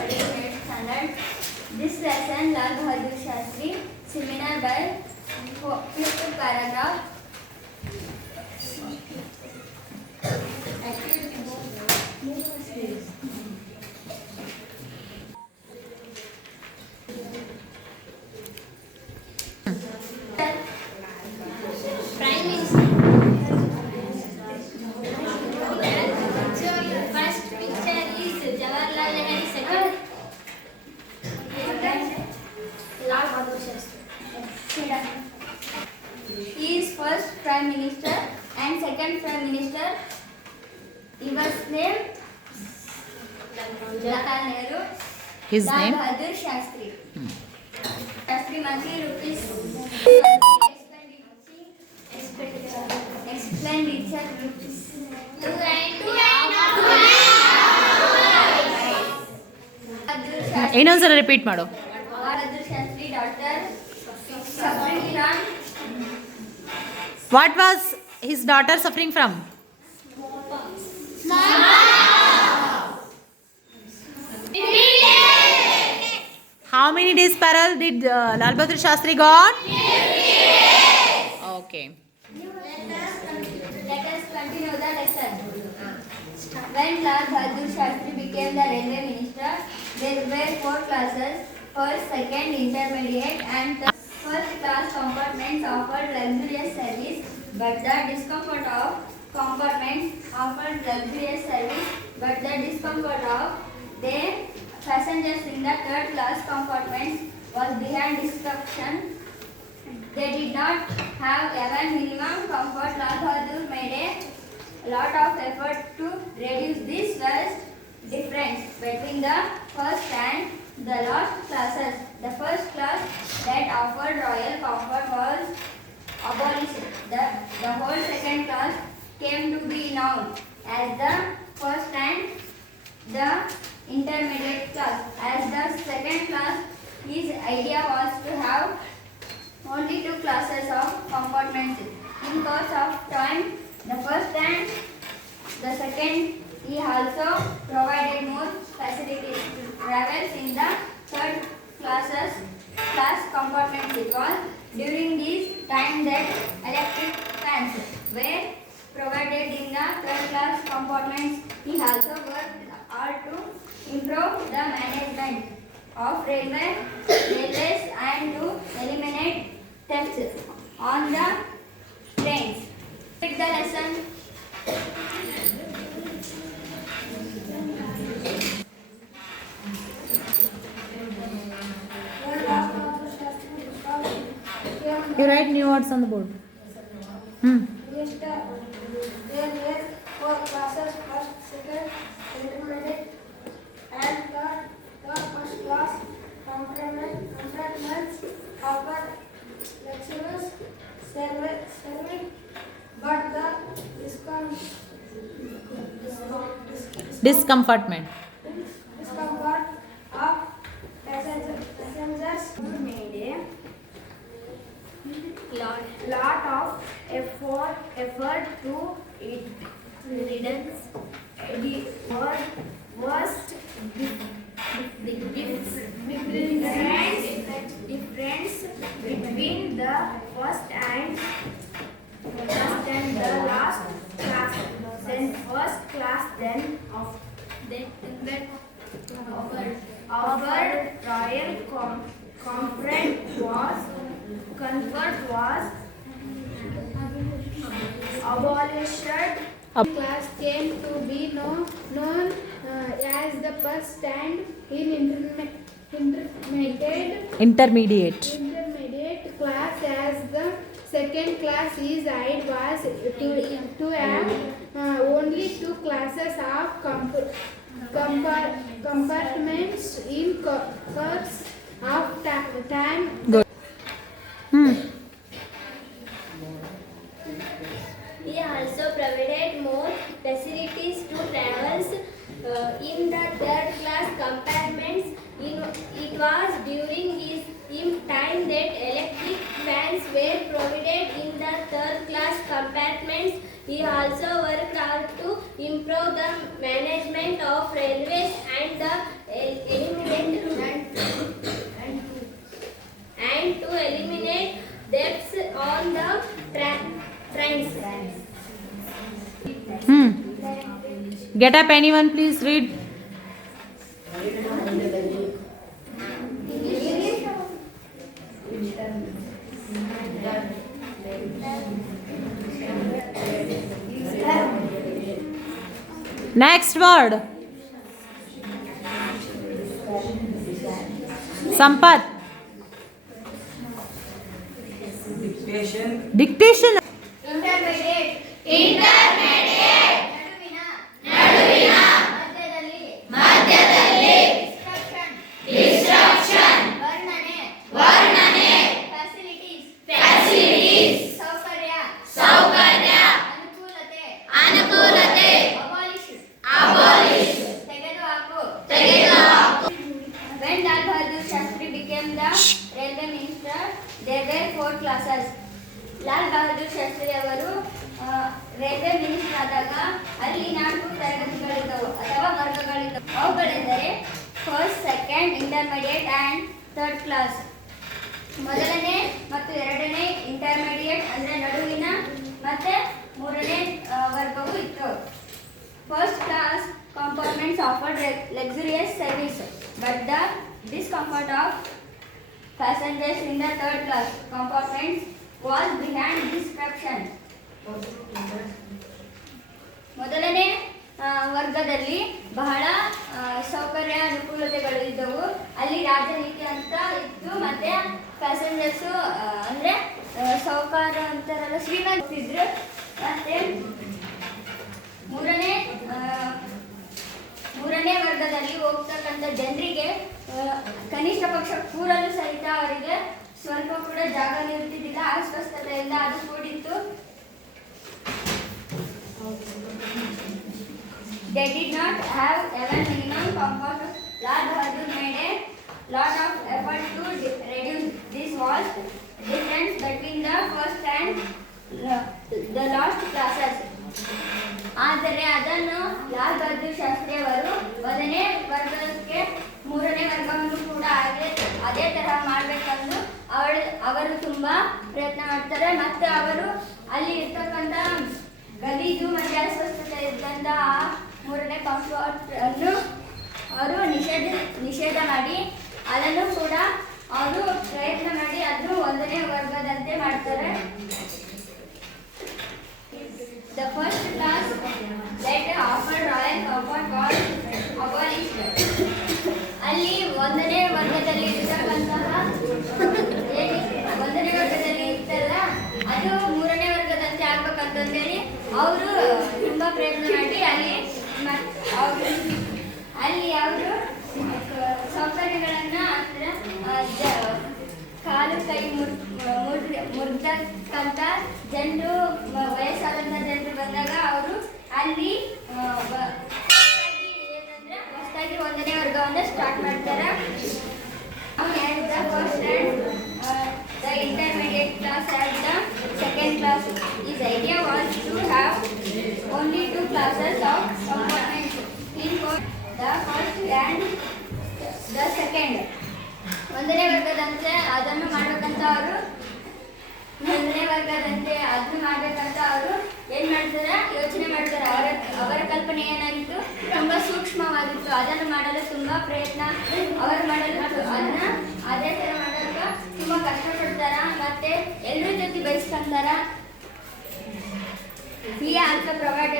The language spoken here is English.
studying 8th standard. This lesson, Lal Bahadur Shastri, seminar by 5th paragraph. Prime Minister. First picture is Jawaharlal Nehru. Second, Lal Bahadur Shastri. He is first Prime Minister and second Prime Minister. He was named Jawaharlal Nehru. His Lal name? Bahadur Shastri. Shastri monthly rupees. Expenditure rupees. ಇನ್ನೊಂದ್ಸಲ repeat ಮಾಡು. Bahadur Shastri daughter suffering from what was his daughter suffering from? How many days parallel did Lal Bahadur Shastri got? Okay. Let us continue the lesson. When Lal Bahadur Shastri became the railway minister, there were 4 classes: first, second, intermediate, and the first class compartments offered luxurious service, but the discomfort of the passengers in the third class compartments was beyond description. They did not have even minimum comfort. Lal Bahadur made a lot of effort to reduce this vast difference between the first and the last classes. The first class that offered royal comfort was abolished. The whole second class came to be known as the first and the intermediate class. As the second class, his idea was to have only 2 classes of compartments. In course of time, the first and the second, he also provided more facilities to travels in the third class compartments. It was during this time that electric fans were provided in the third class compartments. He also worked hard to improve the management of railways and to eliminate thefts on the trains. Read the lesson. You write new words on the board. There were 4 classes: first, second, intermediate, and third first class compartments offered luxurious service, but the Discomfortment. discomfort of passengers made a lot of effort to reduce the worst difference between the first and the last class. Then first class offered royal comfort was abolished. Class came to be known as the first and Intermediate. intermediate class. As the second class, his idea was to have only 2 classes of compartments in course of time. Good. He also provided more facilities to travels in the third class compartments. It was during his time that electric fans were provided in the third class compartments. He also worked hard to improve the management of railways and the elimination Get up, anyone, please read. Next word. Sampath. Dictation. Intermediate. ಮಧ್ಯದಲ್ಲಿ. Disruption. ವರ್ಣನೆ. Facilities. ಸೌಕರ್ಯ. ಅನುಕೂಲತೆ. Abolish. ತೆಗೆದುಹಾಕು. When Lal Bahadur Shastri became the railway minister, there were 4 classes. Lal Bahadur Shastri ಅವರು railway minister ಆದಾಗ ಅಲ್ಲಿ 4 ತರಗತಿಗಳಿದ್ದವು ಅಥವಾ ವರ್ಗಗಳಿದ್ದವು. ಅವುಗಳೆಂದರೆ first, second, intermediate and third class. ಮೊದಲನೇ ಮತ್ತು ಎರಡನೇ ಇಂಟರ್ಮೀಡಿಯೇಟ್ ಅಂದರೆ ನಡುವಿನ ಮತ್ತು ಮೂರನೇ ವರ್ಗವು ಇತ್ತು. First class compartments offered luxurious service but the discomfort of passengers in the third class compartments was behind description. ಮೊದಲನೇ ವರ್ಗದಲ್ಲಿ ಬಹಳ ಸೌಕರ್ಯ ಅನುಕೂಲತೆಗಳು ಇದ್ದವು. ಅಲ್ಲಿ ರಾಜನೀತಿ ಅಂತ ಇತ್ತು ಮತ್ತೆ ಪ್ಯಾಸೆಂಜರ್ಸು ಅಂದರೆ ಸೌಕಾರ ಅಂತಾರಲ್ಲ ಶ್ರೀಮಂತಿದ್ರು. ಮತ್ತೆ ಮೂರನೇ ವರ್ಗದಲ್ಲಿ ಹೋಗ್ತಕ್ಕಂಥ ಜನರಿಗೆ ಕನಿಷ್ಠ ಪಕ್ಷ ಕೂರಲು ಸಹಿತ ಅವರಿಗೆ ಸ್ವಲ್ಪ ಕೂಡ ಜಾಗ ಇರ್ತಿದ್ದಿಲ್ಲ. ಅಸ್ವಸ್ಥತೆಯಿಂದ ಅದು ಕೂಡಿತ್ತು. They did not have even minimum comfort. Lal Bahadur made a lot of effort to reduce this vast difference between the first and the last classes. ಆದರೆ ಅದನ್ನು ಲಾಲ್ ಬಹದ್ದೂರ್ ಶಾಸ್ತ್ರಿ ಅವರು ಮೊದಲನೇ ವರ್ಗಕ್ಕೆ ಮೂರನೇ ವರ್ಗವನ್ನು ಕೂಡ ಅದೇ ತರಹ ಮಾಡಬೇಕೆಂದು ಅವರು ತುಂಬಾ ಪ್ರಯತ್ನ ಮಾಡ್ತಾರೆ. ಮತ್ತು ಅವರು ಅಲ್ಲಿ ಇರ್ತಕ್ಕಂಥ ಗಲೀಜು ಮತ್ತು ಅಸ್ವಸ್ಥತೆ ಇದ್ದಂಥ ಮೂರನೇ ಕಂಫರ್ಟ್ ಅನ್ನು ಅವರು ನಿಷೇಧ ಮಾಡಿ ಅದನ್ನು ಕೂಡ ಅವರು ಪ್ರಯತ್ನ ಮಾಡಿ ಅದನ್ನು ಒಂದನೇ ವರ್ಗದಂತೆ ಮಾಡ್ತಾರೆ. The first class that offered royal comfort was abolished. ಅಲ್ಲಿ ಒಂದನೇ ವರ್ಗದಲ್ಲಿ ಇರ್ತಕ್ಕಂತಹ ಇತ್ತಲ್ಲ ಅದು ಮೂರನೇ ವರ್ಗದಂತೆ ಆಗ್ಬೇಕಂತಂದೇಳಿ ಅವರು ತುಂಬಾ ಪ್ರಯತ್ನ ಮಾಡಿ ಅವರು ಸೌಕರ್ಯಗಳನ್ನ ಅಂದ್ರೆ ಕಾಲು ಕೈ ಮುರಿದಕ್ಕಂತ ಜನರು ವಯಸ್ಸಾದಂಥ ಜನರು ಬಂದಾಗ ಅವರು ಅಲ್ಲಿ ಹೊಸದಾಗಿ ಒಂದನೇ ವರ್ಗವನ್ನು ಸ್ಟಾರ್ಟ್ ಮಾಡ್ತಾರೆ. The intermediate class as the second class. His idea was to have only 2 classes of compartments in both the first and the second. ಒಂದನೇ ವರ್ಗದಂತೆ ಅದನ್ನು ಮಾಡಬೇಕಂತ ಅವರು ಏನು ಮಾಡ್ತಾರೆ ಯೋಚನೆ ಮಾಡ್ತಾರೆ. ಅವರ ಕಲ್ಪನೆ ಏನಾಗಿತ್ತು ತುಂಬ ಸೂಕ್ಷ್ಮವಾಗಿತ್ತು. ಅದನ್ನು ಮಾಡಲು ತುಂಬ ಪ್ರಯತ್ನ ಅವರು ಮಾಡಲು ಅದನ್ನ ಅದೇ ಥರ ಮಾಡಲು ತುಂಬ ಕಷ್ಟಪಡ್ತಾರ ಮತ್ತೆ ಎಲ್ಲರ ಜೊತೆ ಬಯಸ್ಕೊಂತಾರ. He also provided